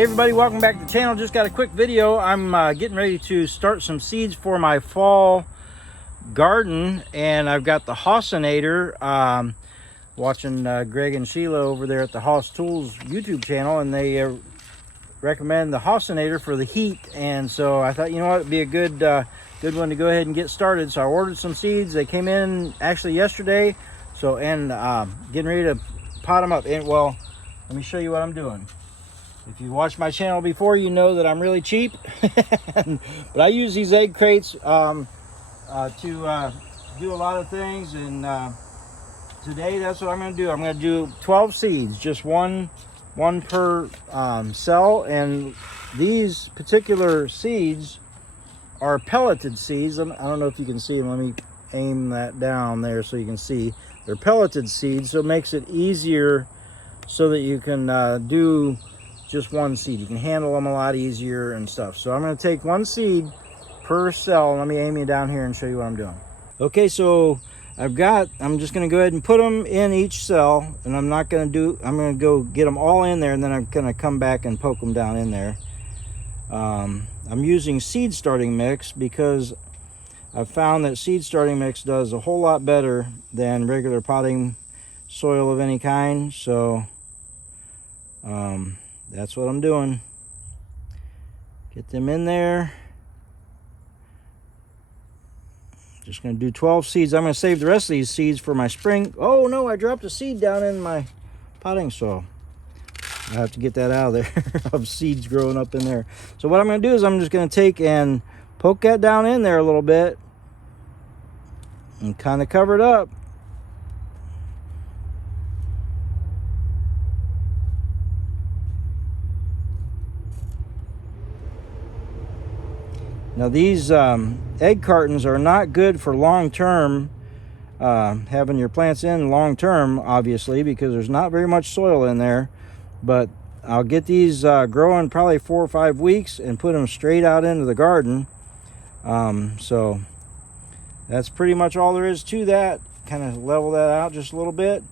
Hey everybody, welcome back to the channel. Just got a quick video. I'm getting ready to start some seeds for my fall garden, and I've got the Hossinator. Watching Greg and Sheila over there at the Hoss Tools YouTube channel, and they recommend the Hossinator for the heat, and so I thought, you know what, it'd be a good one to go ahead and get started. So I ordered some seeds. They came in actually yesterday, so and getting ready to pot them up. And well, let me show you what I'm doing. If you watched my channel before, you know that I'm really cheap. But I use these egg crates to do a lot of things, and today that's what I'm going to do. I'm going to do 12 seeds, just one per cell, and these particular seeds are pelleted seeds. I don't know if you can see them. Let me aim that down there so you can see. They're pelleted seeds, so it makes it easier so that you can do just one seed. You can handle them a lot easier and stuff. So I'm going to take one seed per cell. Let me aim you down here and show you what I'm doing. Okay, so I'm just going to go ahead and put them in each cell, and I'm going to go get them all in there, and then I'm going to come back and poke them down in there. I'm using seed starting mix because I've found that seed starting mix does a whole lot better than regular potting soil of any kind. So that's what I'm doing. Get them in there. Just going to do 12 seeds. I'm going to save the rest of these seeds for my spring. Oh no, I dropped a seed down in my potting soil. I have to get that out of there of seeds growing up in there. So what I'm going to do is I'm just going to take and poke that down in there a little bit and kind of cover it up. Now these egg cartons are not good for long-term, having your plants in long-term, obviously, because there's not very much soil in there. But I'll get these growing probably 4 or 5 weeks and put them straight out into the garden. So that's pretty much all there is to that. Kind of level that out just a little bit.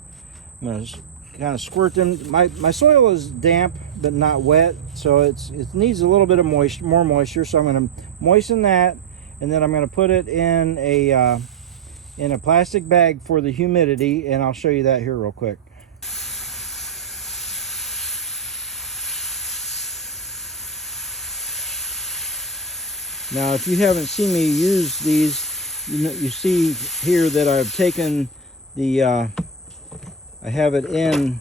I'm going to kind of squirt them. My soil is damp but not wet, so it needs a little bit of more moisture. So I'm going to moisten that, and then I'm going to put it in a plastic bag for the humidity, and I'll show you that here real quick. Now, if you haven't seen me use these, you see here that I've taken the I have it in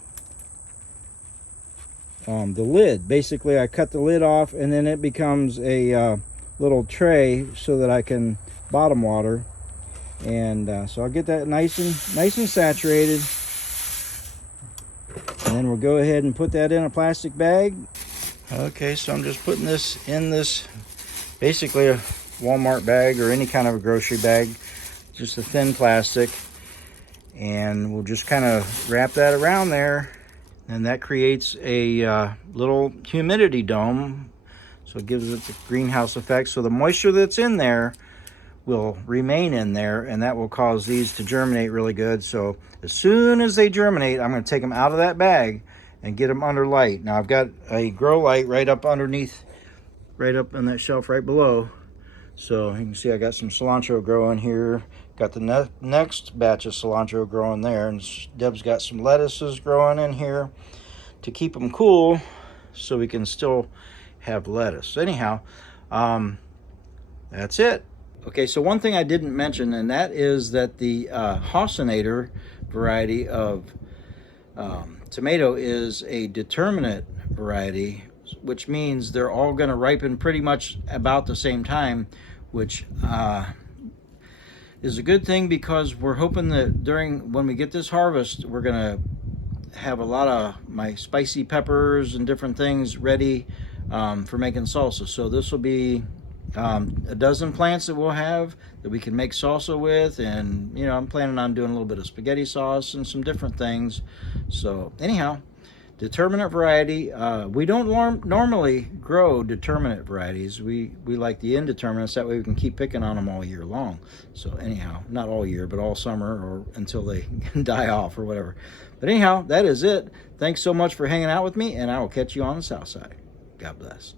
the lid. Basically, I cut the lid off, and then it becomes a little tray so that I can bottom water. And so I'll get that nice and saturated, and then we'll go ahead and put that in a plastic bag. Okay, so I'm just putting this in this, basically a Walmart bag or any kind of a grocery bag, just a thin plastic, and we'll just kind of wrap that around there, and that creates a little humidity dome, so it gives it the greenhouse effect. So the moisture that's in there will remain in there, and that will cause these to germinate really good. So as soon as they germinate, I'm going to take them out of that bag and get them under light. Now I've got a grow light right up underneath, right up on that shelf right below. So you can see I got some cilantro growing here. Got the next batch of cilantro growing there, and Deb's got some lettuces growing in here to keep them cool so we can still have lettuce. Anyhow, that's it. Okay, so one thing I didn't mention, and that is that the Hossinator variety of tomato is a determinate variety, which means they're all going to ripen pretty much about the same time, which is a good thing, because we're hoping that when we get this harvest, we're going to have a lot of my spicy peppers and different things ready for making salsa. So this will be a dozen plants that we'll have that we can make salsa with, and I'm planning on doing a little bit of spaghetti sauce and some different things. So anyhow, determinate variety. We don't normally grow determinate varieties. We like the indeterminates. That way we can keep picking on them all year long. So anyhow, not all year, but all summer, or until they die off or whatever. But anyhow, that is it. Thanks so much for hanging out with me, and I will catch you on the south side. God bless.